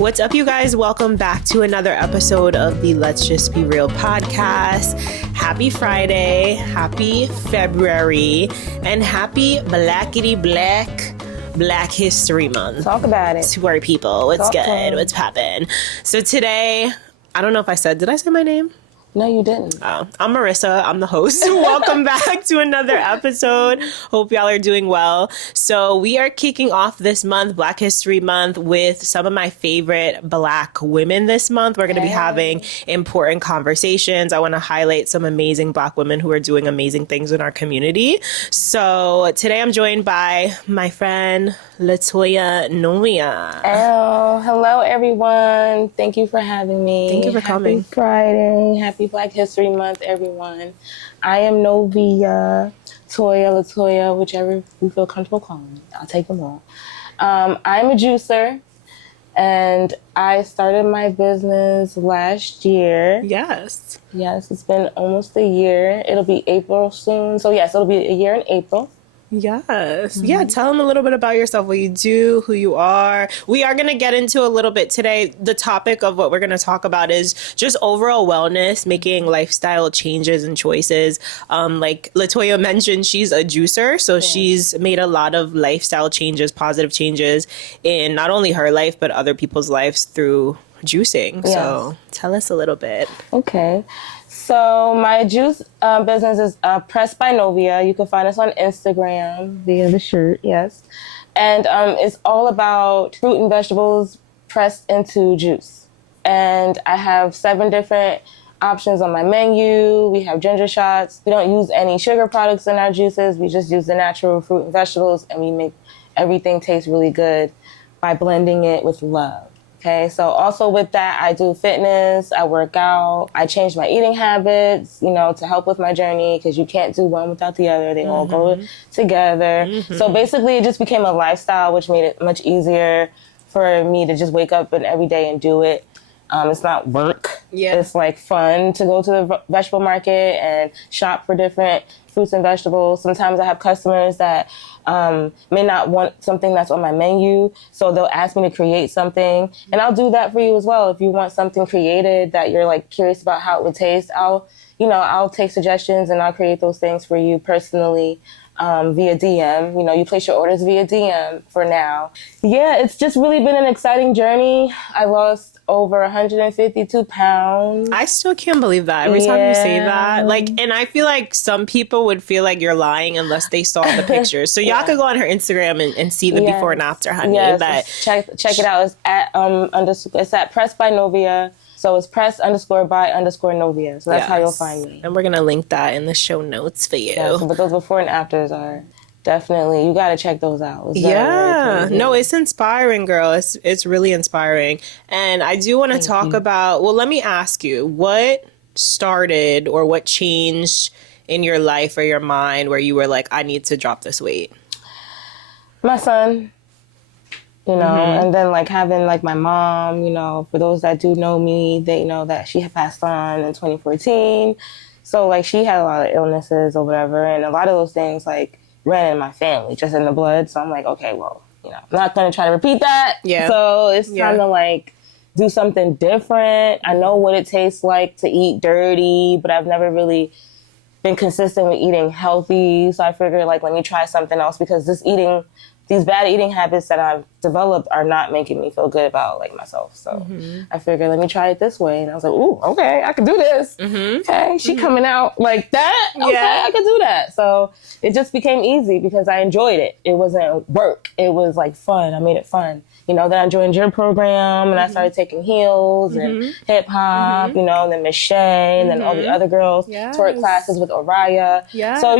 What's up, you guys? Welcome back to another episode of the Let's Just Be Real podcast. Happy Friday, happy February, and happy Blackity Black History Month. Talk about it. To our people. What's good? What's poppin'? So today, I don't know if did I say my name? No, you didn't. Oh, I'm Marissa. I'm the host. Welcome back to another episode. Hope y'all are doing well. So we are kicking off this month, Black History Month, with some of my favorite Black women this month. We're going to be having important conversations. I want to highlight some amazing Black women who are doing amazing things in our community. So today I'm joined by my friend, Latoya Novia. Oh, hello, everyone. Thank you for having me. Thank you for coming. Happy Friday. Happy Black History Month, everyone. I am Novia, Latoya, whichever you feel comfortable calling me. I'll take them all. I'm a juicer, and I started my business last year. Yes, it's been almost a year. It'll be April soon. So, yes, it'll be a year in April. Yes. Mm-hmm. Yeah. Tell them a little bit about yourself, what you do, who you are. We are going to get into a little bit today. The topic of what we're going to talk about is just overall wellness, making lifestyle changes and choices. Like Latoya mentioned, she's a juicer. So she's made a lot of lifestyle changes, positive changes in not only her life, but other people's lives through juicing. Yes. So tell us a little bit. Okay. So my juice business is Pressed by Novia. You can find us on Instagram via the shirt, yes. And it's all about fruit and vegetables pressed into juice. And I have 7 different options on my menu. We have ginger shots. We don't use any sugar products in our juices. We just use the natural fruit and vegetables, and we make everything taste really good by blending it with love. Okay, so also with that, I do fitness, I work out, I change my eating habits, to help with my journey, because you can't do one without the other. They all go together. Mm-hmm. So basically, it just became a lifestyle, which made it much easier for me to just wake up every day and do it. It's not work. Yeah. It's like fun to go to the vegetable market and shop for different fruits and vegetables. Sometimes I have customers that may not want something that's on my menu, so they'll ask me to create something, and I'll do that for you as well. If you want something created that you're like curious about how it would taste, I'll take suggestions and I'll create those things for you personally via DM. You place your orders via DM for now. Yeah, it's just really been an exciting journey. I lost over 152 pounds. I still can't believe that. Every time you say that, and I feel like some people would feel like you're lying unless they saw the pictures. So y'all could go on her Instagram and see the before and after, honey. Yes, check it out. It's at it's at Pressed by Novia. So it's press_by_Novia. So that's how you'll find me. And we're gonna link that in the show notes for you. Yes, but those before and afters are definitely, you gotta check those out. No, it's inspiring, girl. It's really inspiring. And I do want to talk about, let me ask you, what started or what changed in your life or your mind where you were like, I need to drop this weight? My son, and then having my mom, for those that do know me, they know that she had passed on in 2014. So she had a lot of illnesses or whatever. And a lot of those things ran in my family, just in the blood. So I'm like, okay, well, I'm not going to try to repeat that. Yeah. So it's time to do something different. I know what it tastes like to eat dirty, but I've never really been consistent with eating healthy. So I figured let me try something else, because these bad eating habits that I've developed are not making me feel good about myself. So I figured, let me try it this way. And I was like, ooh, okay, I can do this. Okay, she coming out like that. Okay, I can do that. So it just became easy because I enjoyed it. It wasn't work. It was fun. I made it fun. Then I joined your program, and I started taking heels and hip hop, and then Miss Shay, and then all the other girls, twerk classes with Oriya. Yes. So,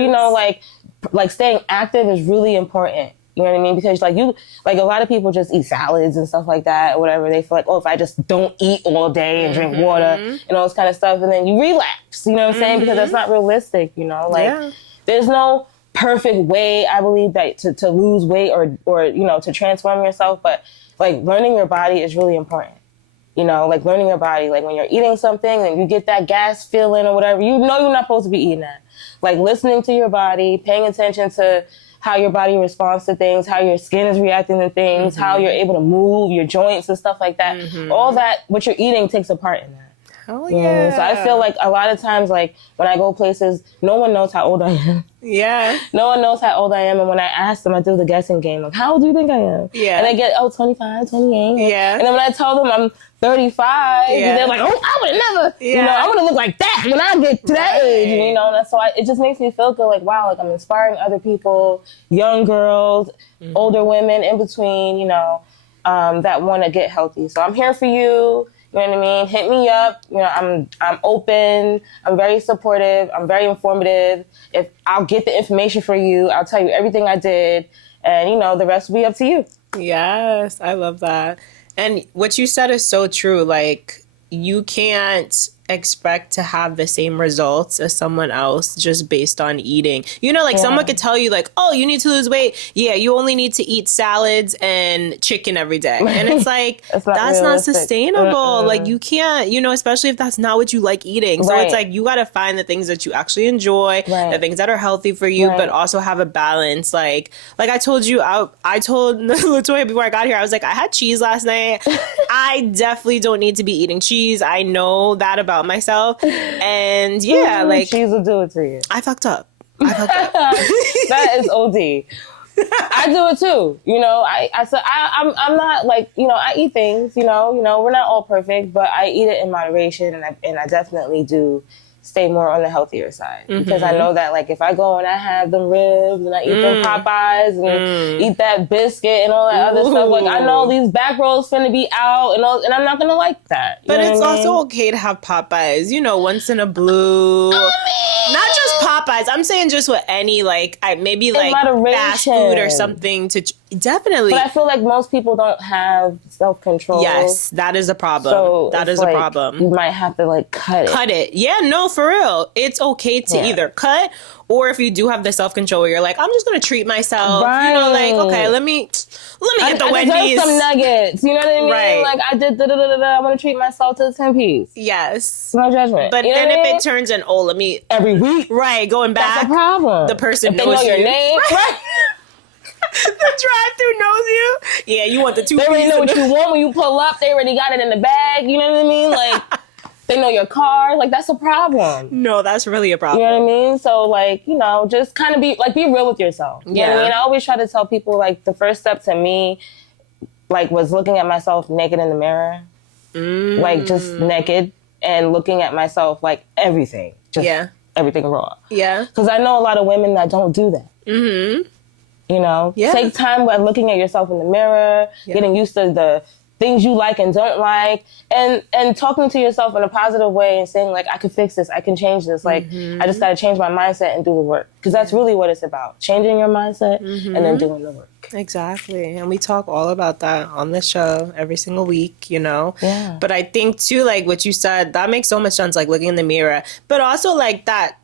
staying active is really important. You know what I mean? Because a lot of people just eat salads and stuff like that or whatever. They feel if I just don't eat all day and drink water and all this kind of stuff, and then you relapse, you know what I'm saying? Because that's not realistic, There's no perfect way, I believe, that to lose weight or to transform yourself, but learning your body is really important. Learning your body, when you're eating something and you get that gas feeling or whatever, you're not supposed to be eating that. Listening to your body, paying attention to how your body responds to things, how your skin is reacting to things, how you're able to move your joints and stuff like that. All that, what you're eating takes a part in that. Oh, You know what I mean? So I feel like a lot of times, like, when I go places, no one knows how old I am. Yeah. No one knows how old I am. And when I ask them, I do the guessing game. Like, how old do you think I am? Yeah. And they get, 25, 28. Yeah. And then when I tell them I'm 35, Yeah. they're like, oh, I would never, Yeah. I want to look like that when I get to that age. And, and so it just makes me feel good. Like, wow, like I'm inspiring other people, young girls, older women in between, that want to get healthy. So I'm here for you. You know what I mean? Hit me up. I'm open. I'm very supportive. I'm very informative. If I'll get the information for you, I'll tell you everything I did. And, the rest will be up to you. Yes, I love that. And what you said is so true. Like, you can't expect to have the same results as someone else just based on eating. Someone could tell you, like, oh, you need to lose weight. Yeah, you only need to eat salads and chicken every day. And it's like, that's not sustainable. Like, you can't, especially if that's not what you like eating. So it's like, you got to find the things that you actually enjoy, the things that are healthy for you, but also have a balance. Like I told you, I told Latoya before I got here, I was like, I had cheese last night. I definitely don't need to be eating cheese. I know that about myself. And cheese will do it to you. I fucked up. That is OD. I do it too. I'm not like, I eat things, we're not all perfect, but I eat it in moderation, and I definitely do stay more on the healthier side, because I know that, like, if I go and I have them ribs and I eat them Popeyes and eat that biscuit and all that other stuff, like, I know these back rolls finna be out and I'm not gonna like that. But it's also okay to have Popeyes, once in a blue. Not just Popeyes. I'm saying just with any, maybe fast food or something to definitely. But I feel like most people don't have self-control. Yes, that is a problem. So that is a problem. You might have to cut it. Cut it. Yeah, no, for real. It's okay to either cut, or if you do have the self-control where you're like, I'm just going to treat myself. Right. Okay, let me get the Wendy's. I deserve some nuggets. You know what I mean? Right. Like, I did I want to treat myself to the 10-piece. Yes. No judgment. But then if it turns in, let me... Every week? Right, going back. That's a problem. The person if knows they know your name. Right. The drive-thru knows you. Yeah, you want the 2 piece. They already know what you want when you pull up. They already got it in the bag. You know what I mean? Like, they know your car. Like, that's a problem. No, that's really a problem. You know what I mean? So, just kind of be real with yourself. You know what I mean? I always try to tell people, the first step to me, was looking at myself naked in the mirror. Just naked and looking at myself everything. Just everything raw. Yeah. Because I know a lot of women that don't do that. Mm-hmm. Take time by looking at yourself in the mirror, getting used to the things you like and don't like, and talking to yourself in a positive way and saying, I can fix this, I can change this. I just got to change my mindset and do the work. Because that's really what it's about. Changing your mindset and then doing the work. Exactly. And we talk all about that on the show every single week, Yeah. But I think, too, what you said, that makes so much sense, looking in the mirror. But also, that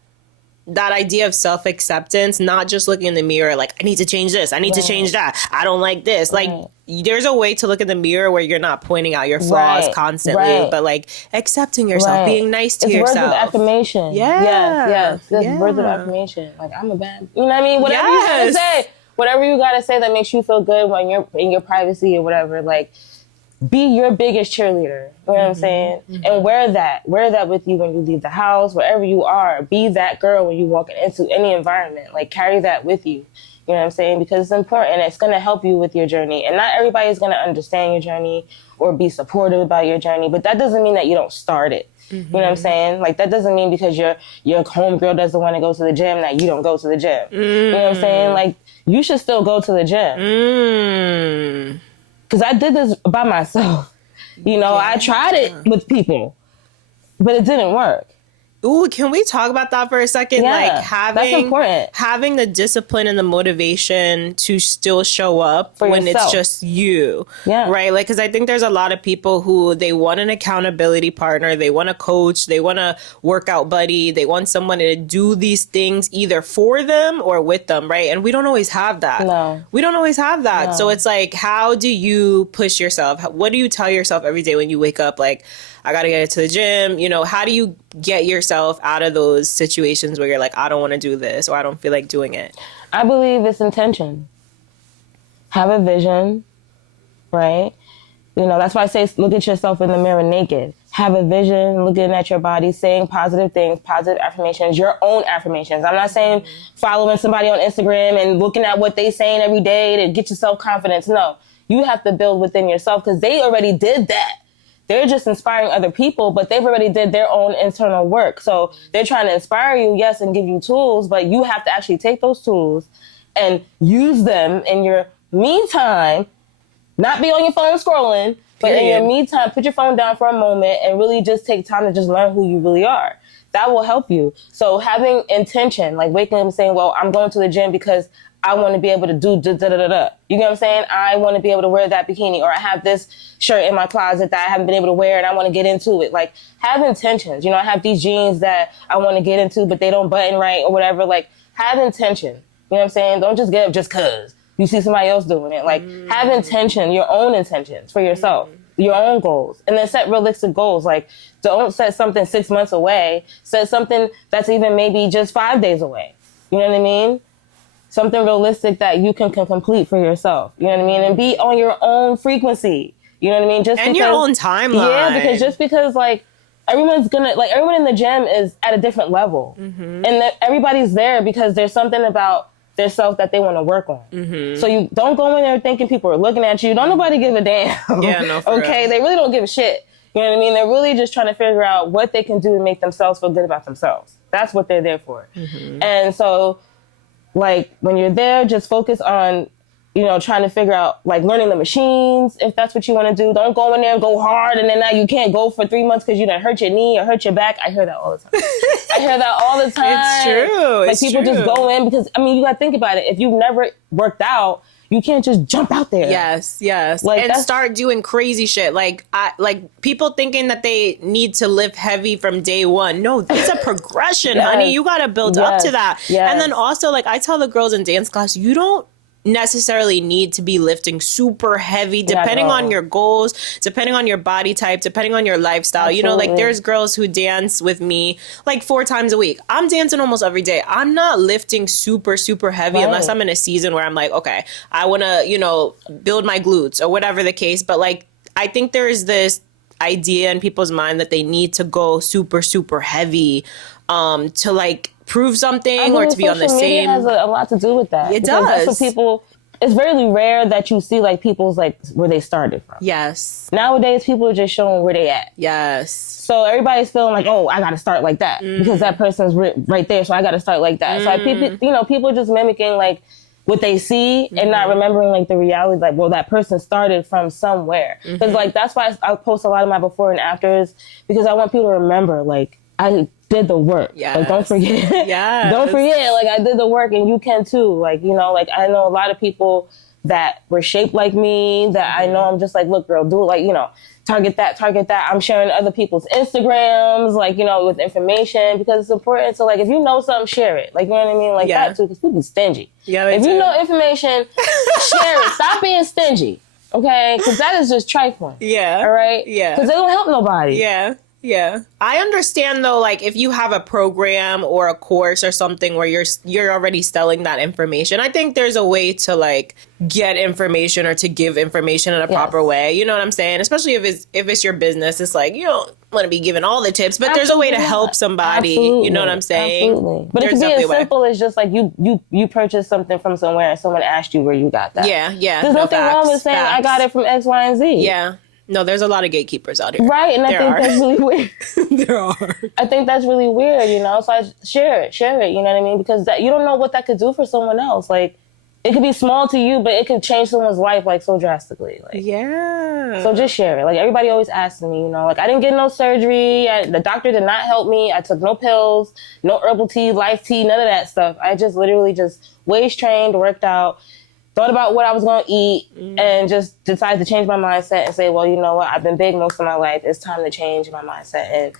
idea of self-acceptance, not just looking in the mirror, I need to change this, I need to change that, I don't like this. There's a way to look in the mirror where you're not pointing out your flaws constantly, but accepting yourself, being nice to yourself. It's words of affirmation. Yes. It's words of affirmation. I'm a bad, you know what I mean? Whatever you gotta say. Whatever you gotta say that makes you feel good when you're in your privacy or whatever, be your biggest cheerleader. You know what I'm saying? And wear that with you when you leave the house, wherever you are. Be that girl when you walk into any environment. Carry that with you. You know what I'm saying? Because it's important. It's going to help you with your journey. And not everybody is going to understand your journey or be supportive about your journey. But that doesn't mean that you don't start it. You know what I'm saying? That doesn't mean because your homegirl doesn't want to go to the gym that you don't go to the gym. You know what I'm saying? You should still go to the gym. Because I did this by myself. I tried it with people, but it didn't work. Ooh, can we talk about that for a second? Yeah, that's important. Having the discipline and the motivation to still show up for when yourself. It's just you. Yeah. Right? Because I think there's a lot of people who they want an accountability partner, they want a coach, they want a workout buddy, they want someone to do these things either for them or with them, right? And we don't always have that. No. We don't always have that. No. So it's how do you push yourself? What do you tell yourself every day when you wake up? I got to get to the gym. How do you get yourself out of those situations where you're I don't want to do this or I don't feel like doing it? I believe it's intention. Have a vision, right? You know, that's why I say look at yourself in the mirror naked. Have a vision, looking at your body, saying positive things, positive affirmations, your own affirmations. I'm not saying following somebody on Instagram and looking at what they saying every day to get your self-confidence. No, you have to build within yourself because they already did that. They're just inspiring other people, but they've already did their own internal work. So they're trying to inspire you, yes, and give you tools, but you have to actually take those tools and use them in your me time, not be on your phone scrolling, but in your me time, put your phone down for a moment and really just take time to just learn who you really are. That will help you. So having intention, like waking up and saying, well, I'm going to the gym because I want to be able to do da-da-da-da. You know what I'm saying? I want to be able to wear that bikini, or I have this shirt in my closet that I haven't been able to wear and I want to get into it. Like, have intentions. You know, I have these jeans that I want to get into, but they don't button right or whatever. Like, have intention. You know what I'm saying? Don't just get up just because you see somebody else doing it. Like, have intention, your own intentions for yourself, your own goals. And then set realistic goals. Like, don't set something 6 months away. Set something that's even maybe just 5 days away. You know what I mean? Something realistic that you can complete for yourself. You know what I mean? And be on your own frequency. You know what I mean? Just and because, your own timeline. Yeah, because just because, like, everyone in the gym is at a different level. And everybody's there because there's something about their self that they want to work on. So you don't go in there thinking people are looking at you. Don't nobody give a damn. Yeah, no, for okay? real. They really don't give a shit. You know what I mean? They're really just trying to figure out what they can do to make themselves feel good about themselves. That's what they're there for. And so, like, when you're there, just focus on, you know, trying to figure out, like, learning the machines, if that's what you want to do. Don't go in there and go hard, and then now you can't go for 3 months because you done hurt your knee or hurt your back. I hear that all the time. I hear that all the time. It's true. Like, it's people true. just go in because, I mean, you got to think about it. If you've never worked out, you can't just jump out there. Yes. Like, and start doing crazy shit. Like people thinking that they need to lift heavy from day one. No, it's a progression, honey. You got to build up to that. And then also, like, I tell the girls in dance class, you don't necessarily need to be lifting super heavy, depending on your goals, depending on your body type, depending on your lifestyle. You know, like, there's girls who dance with me like 4 times a week. I'm dancing almost every day. I'm not lifting super heavy unless I'm in a season where I'm like, okay, I want to, you know, build my glutes or whatever the case. But, like, I think there's this idea in people's mind that they need to go super heavy to, like, prove something or to be on the same. Social media has a lot to do with that. It does. That's what people. It's very rare that you see, like, people's, like, where they started from. Yes. Nowadays, people are just showing where they at. Yes. So everybody's feeling like, oh, I got to start like that because that person's right there, so I got to start like that. So people are just mimicking, like, what they see and not remembering, like, the reality. Like, well, that person started from somewhere. Because like, that's why I post a lot of my before and afters, because I want people to remember, like, I did the work. Yes. Like, don't forget. Yes. Don't forget, like, I did the work and you can too. Like, you know, like, I know a lot of people that were shaped like me that I know I'm just like, look, girl, do it, like, you know, target that. I'm sharing other people's Instagrams, like, you know, with information, because it's important to, like, if you know something, share it. Like, you know what I mean? Like, that too, because people be stingy. Yeah, if you know information, share it. Stop being stingy, okay? Because that is just trifling. Yeah. All right? Yeah. Because they don't help nobody. Yeah. Yeah. I understand, though, like, if you have a program or a course or something where you're already selling that information, I think there's a way to, like, get information or to give information in a proper way. You know what I'm saying? Especially if it's your business. It's like, you don't want to be giving all the tips, but there's a way to help somebody. You know what I'm saying? Absolutely. But it could be as simple as just, like, you purchased something from somewhere and someone asked you where you got that. Yeah. There's nothing wrong with saying, I got it from X, Y, and Z. Yeah. No, there's a lot of gatekeepers out here. Right, and I think that's really weird. There are. I think that's really weird, you know? So I share it, you know what I mean? Because you don't know what that could do for someone else. Like, it could be small to you, but it can change someone's life, like, so drastically. Like, yeah. So just share it. Like, everybody always asks me, you know, like, I didn't get no surgery. The doctor did not help me. I took no pills, no herbal tea, life tea, none of that stuff. I just literally just waist trained, worked out, thought about what I was going to eat, and just decided to change my mindset and say, well, you know what? I've been big most of my life. It's time to change my mindset and,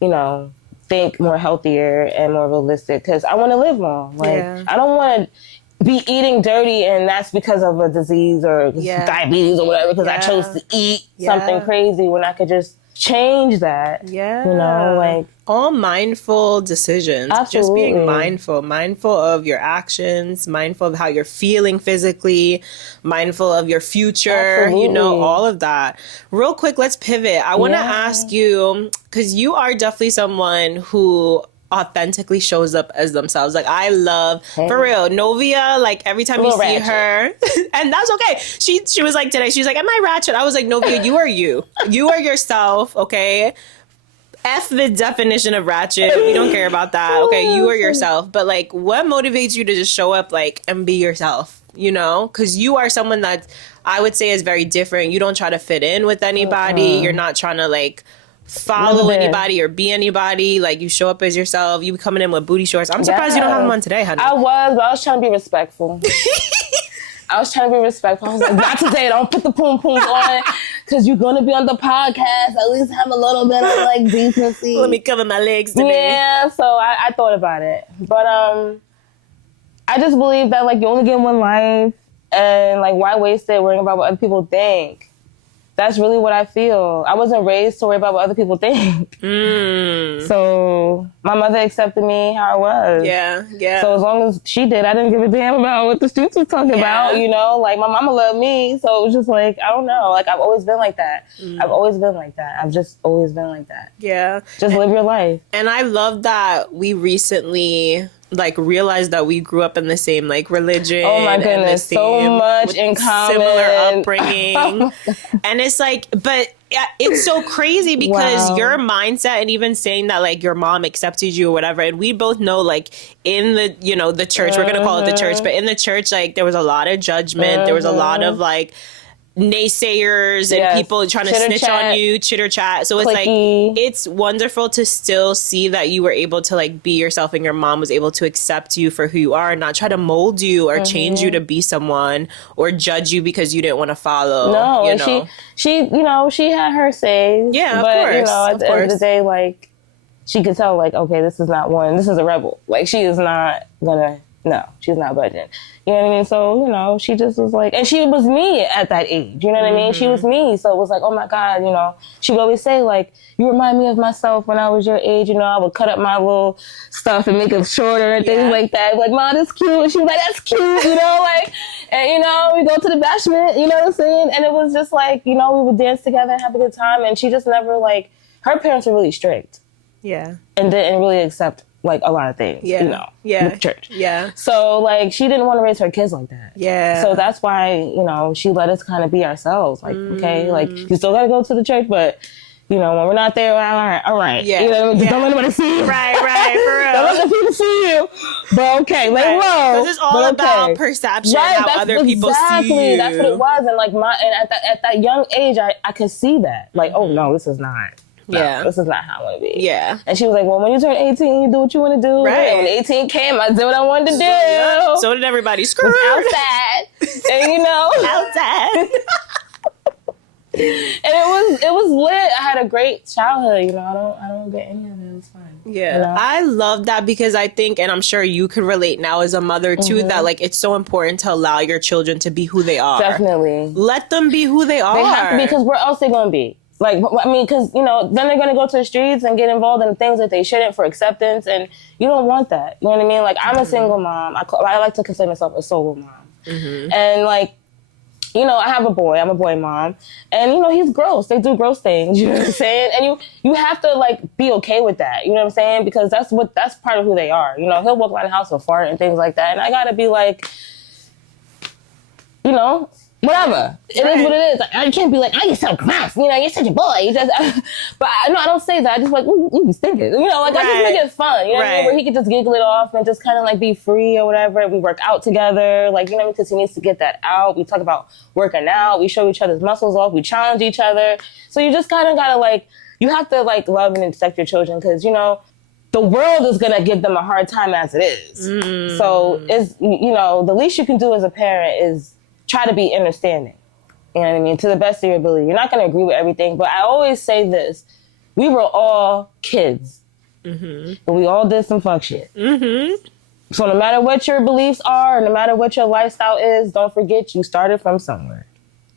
you know, think more healthier and more realistic, because I want to live long. Like, I don't want to be eating dirty and that's because of a disease or diabetes or whatever, because I chose to eat something crazy when I could just change that. Yeah. You know, like all mindful decisions. Absolutely. Just being mindful of your actions, mindful of how you're feeling physically, mindful of your future, Absolutely. you know, all of that. Real quick, let's pivot. I want to ask you, because you are definitely someone who authentically shows up as themselves. Like, I love, for real, Novia, like, every time you see her, and that's okay. She was like today, she's like, am I ratchet? I was like, Novia, you are you. You are yourself, okay? F the definition of ratchet. We don't care about that. Okay, you are yourself. But, like, what motivates you to just show up, like, and be yourself, you know? Because you are someone that I would say is very different. You don't try to fit in with anybody. You're not trying to, like, follow anybody or be anybody. Like, you show up as yourself. You coming in with booty shorts. I'm surprised you don't have them on today, honey. I was trying to be respectful. I was like, not today. Don't put the poom pooms on because you're going to be on the podcast. At least have a little bit of, like, decency. Let me cover my legs today. Yeah, so I thought about it. But I just believe that, like, you only get one life. And, like, why waste it worrying about what other people think? That's really what I feel. I wasn't raised to worry about what other people think. So my mother accepted me how I was. Yeah. So as long as she did, I didn't give a damn about what the streets was talking about, you know? Like, my mama loved me, so it was just like, I don't know. Like, I've always been like that. I've just always been like that. Yeah. Just live your life. And I love that we recently, like, realized that we grew up in the same, like, religion. Oh my goodness, so much in common. Similar upbringing. And it's like, but it's so crazy because your mindset, and even saying that, like, your mom accepted you or whatever, and we both know, like, in the, you know, the church, we're gonna call it the church, but in the church, like, there was a lot of judgment. There was a lot of, like, naysayers and people trying to snitch on you, chitter chat. So it's like, it's wonderful to still see that you were able to, like, be yourself, and your mom was able to accept you for who you are and not try to mold you or change you to be someone or judge you because you didn't want to follow. No, you and know? she you know, she had her say. Yeah, but, of course. You know, at the end of the day, like, she could tell, like, okay, this is a rebel. Like, she is not gonna, no, she's not budging. You know what I mean? So, you know, she just was like, and she was me at that age. You know what I mean? She was me. So it was like, oh my God, you know, she would always say, like, you remind me of myself when I was your age. You know, I would cut up my little stuff and make it shorter and things like that. Like, Mom, that's cute. And she was like, that's cute, you know, like, and, you know, we go to the bashment, you know what I'm saying? And it was just like, you know, we would dance together and have a good time. And she just never, like, her parents were really strict. Yeah. And didn't really accept, like, a lot of things, you know, with the church. Yeah. So, like, she didn't want to raise her kids like that. Yeah. So that's why, you know, she let us kind of be ourselves. Like, okay, like, you still got to go to the church, but, you know, when we're not there, all right. Yeah. You know, just don't let anybody see you. Right, for real. Don't let the people see you. But okay, lay low. Because it's all about perception, how other people see you. That's what it was. And, like, at that young age, I could see that. Like, oh, no, this is not. No, this is not how I want to be. Yeah. And she was like, well, when you turn 18, you do what you want to do. Right. And when 18 came, I did what I wanted to do. Yeah. So did everybody. Screw outside. And, you know. Outside. And it was lit. I had a great childhood, you know. I don't get any of it. It was fun. Yeah. You know? I love that because I think, and I'm sure you could relate now as a mother too, that, like, it's so important to allow your children to be who they are. Definitely. Let them be who they are. They have to be, because where else they going to be? Like, I mean, because, you know, then they're going to go to the streets and get involved in things that they shouldn't for acceptance, and you don't want that. You know what I mean? Like, I'm a single mom. I like to consider myself a solo mom. And, like, you know, I have a boy. I'm a boy mom. And, you know, he's gross. They do gross things. You know what I'm saying? And you have to, like, be okay with that. You know what I'm saying? Because that's part of who they are. You know, he'll walk around the house and fart and things like that. And I got to be like, you know, whatever. It is what it is. Like, I can't be like, oh, you're so gross. You know, you're such a boy. You just, but I don't say that. I just like, ooh, you stinking. You know, like, I just make it fun. You know what I mean? Where he could just giggle it off and just kind of, like, be free or whatever. We work out together. Like, you know, because he needs to get that out. We talk about working out. We show each other's muscles off. We challenge each other. So you just kind of got to, like, you have to, like, love and accept your children because, you know, the world is going to give them a hard time as it is. So, you know, the least you can do as a parent is try to be understanding. You know what I mean? To the best of your ability. You're not going to agree with everything, but I always say this. We were all kids. And we all did some fuck shit. So no matter what your beliefs are, no matter what your lifestyle is, don't forget you started from somewhere.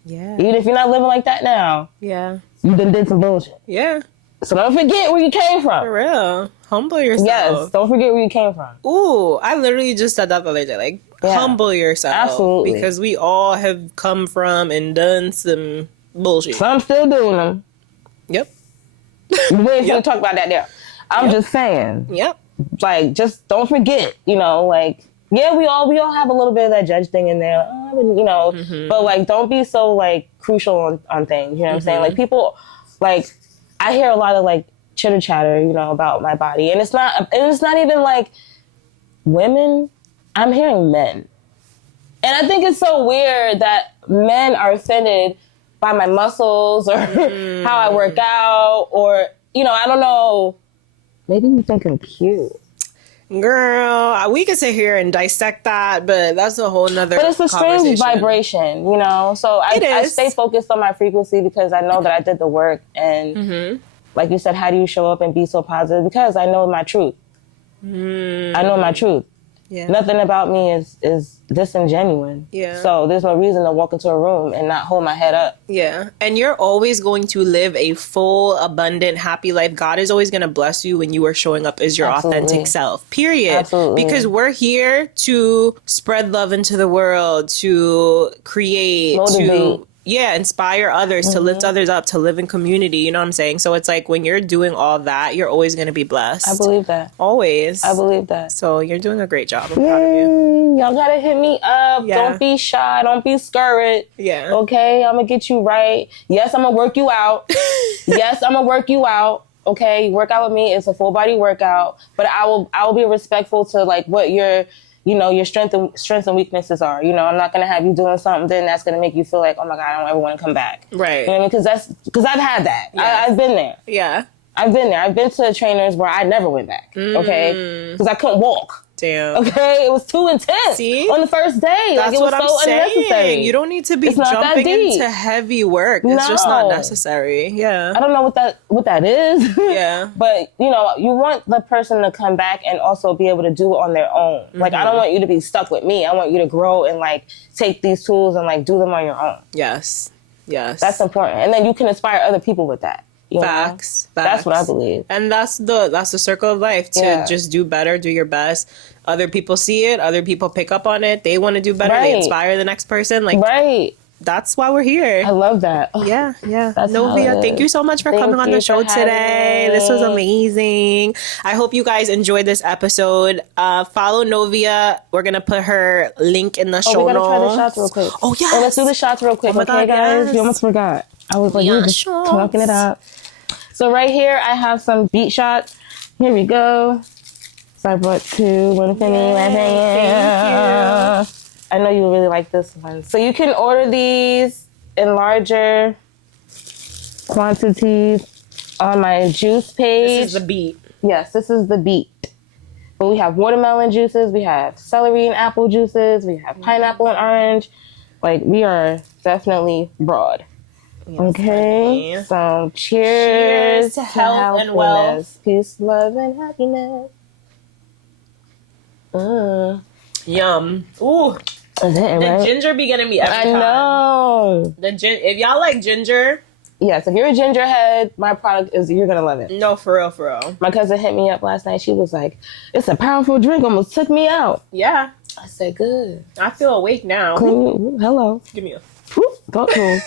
Yeah. Even if you're not living like that now. Yeah. you done did some bullshit. Yeah. So don't forget where you came from. For real. Humble yourself. Yes, don't forget where you came from. Ooh, I literally just said that the other day. Like, humble yourself. Absolutely. Because we all have come from and done some bullshit. Some still doing them. Yep. We ain't gonna talk about that there. I'm just saying. Yep. Like, just don't forget, you know, like, yeah, we all have a little bit of that judge thing in there, you know, but like, don't be so like crucial on things, you know what I'm saying? Like, people, like, I hear a lot of like chitter chatter, you know, about my body, and it's not even like women. I'm hearing men, and I think it's so weird that men are offended by my muscles or how I work out, or, you know, I don't know. Maybe you think I'm cute. Girl, we could sit here and dissect that, but that's a whole nother But it's a strange vibration, you know? So I stay focused on my frequency because I know that I did the work. And like you said, how do you show up and be so positive? Because I know my truth. I know my truth. Yeah. Nothing about me is disingenuous. Yeah. So there's no reason to walk into a room and not hold my head up. Yeah. And you're always going to live a full, abundant, happy life. God is always going to bless you when you are showing up as your authentic self. Period. Absolutely. Because we're here to spread love into the world, to create, motivate. Inspire others, to lift others up, to live in community. You know what I'm saying? So it's like when you're doing all that, you're always going to be blessed. I believe that. Always. I believe that. So you're doing a great job. I'm proud of you. Y'all got to hit me up. Yeah. Don't be shy. Don't be scared. Yeah. Okay? I'm going to get you right. Yes, I'm going to work you out. Yes, I'm going to work you out. Okay? Work out with me. It's a full body workout. But I will be respectful to like what your strengths and weaknesses are. You know, I'm not going to have you doing something then that's going to make you feel like, oh my God, I don't ever want to come back. Right. You know what I mean? Because I've had that. Yeah. I've been there. Yeah. I've been there. I've been to trainers where I never went back. Okay? Because I couldn't walk. Damn. Okay? It was too intense. See? On the first day. That's like, it was what so I'm saying. unnecessary. You don't need to be jumping into heavy work. It's just not necessary. Yeah. I don't know what that is. Yeah. But, you know, you want the person to come back and also be able to do it on their own. Like, I don't want you to be stuck with me. I want you to grow and, like, take these tools and, like, do them on your own. Yes. Yes. That's important. And then you can inspire other people with that. Facts. That's what I believe. And that's the circle of life, to just do better, do your best. Other people see it, other people pick up on it, they want to do better, they inspire the next person. Like, that's why we're here. I love that. Yeah. Novia, thank you so much for coming on the show today. This was amazing. I hope you guys enjoyed this episode. Follow Novia. We're going to put her link in the show notes. We're going to try the shots real quick. Oh, yes. Let's do the shots real quick. Okay, guys? We almost forgot. I was like, just talking it up. So right here, I have some beet shots. Here we go. So I brought two. One for me, one for you. I know you really like this one. So you can order these in larger quantities on my juice page. This is the beet. Yes, this is the beet. But we have watermelon juices. We have celery and apple juices. We have pineapple and orange. Like, we are definitely broad. Yes, okay, honey. So cheers to health and wealth. Peace, love, and happiness. Yum. Ooh. The ginger be getting me every time. I know. If y'all like ginger. Yes, if you're a ginger head, my product you're going to love it. No, for real. My cousin hit me up last night. She was like, it's a powerful drink. Almost took me out. Yeah. I said, good. I feel awake now. Hello. Give me a. Talk to him.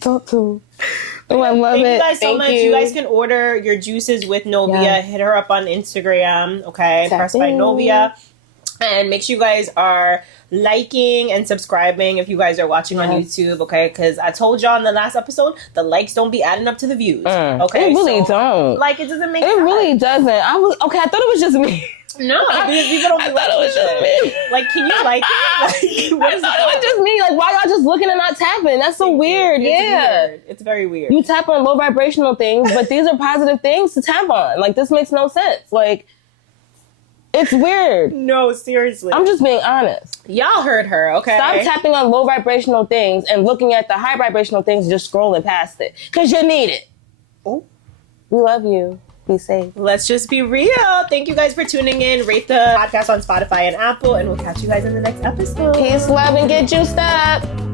Talk to. Oh, I love it. Thank you guys so much. You guys can order your juices with Novia. Yeah. Hit her up on Instagram. Okay. Pressed by Novia. And make sure you guys are liking and subscribing if you guys are watching on YouTube. Okay. Because I told y'all in the last episode, the likes don't be adding up to the views. Okay. It really don't. Like, it doesn't make sense. It really doesn't. I thought it was just me. No, because people don't be like it was just me. Like, can you like it? Like, I thought it was just me. Like, why y'all just looking and not tapping? That's so weird. Weird. It's very weird. You tap on low vibrational things, but these are positive things to tap on. Like, this makes no sense. Like, it's weird. No, seriously. I'm just being honest. Y'all heard her, okay? Stop tapping on low vibrational things and looking at the high vibrational things and just scrolling past it. Because you need it. Oh. We love you. Be safe. Let's just be real. Thank you guys for tuning in. Rate the podcast on Spotify and Apple, and we'll catch you guys in the next episode. Peace, love, and get juiced up.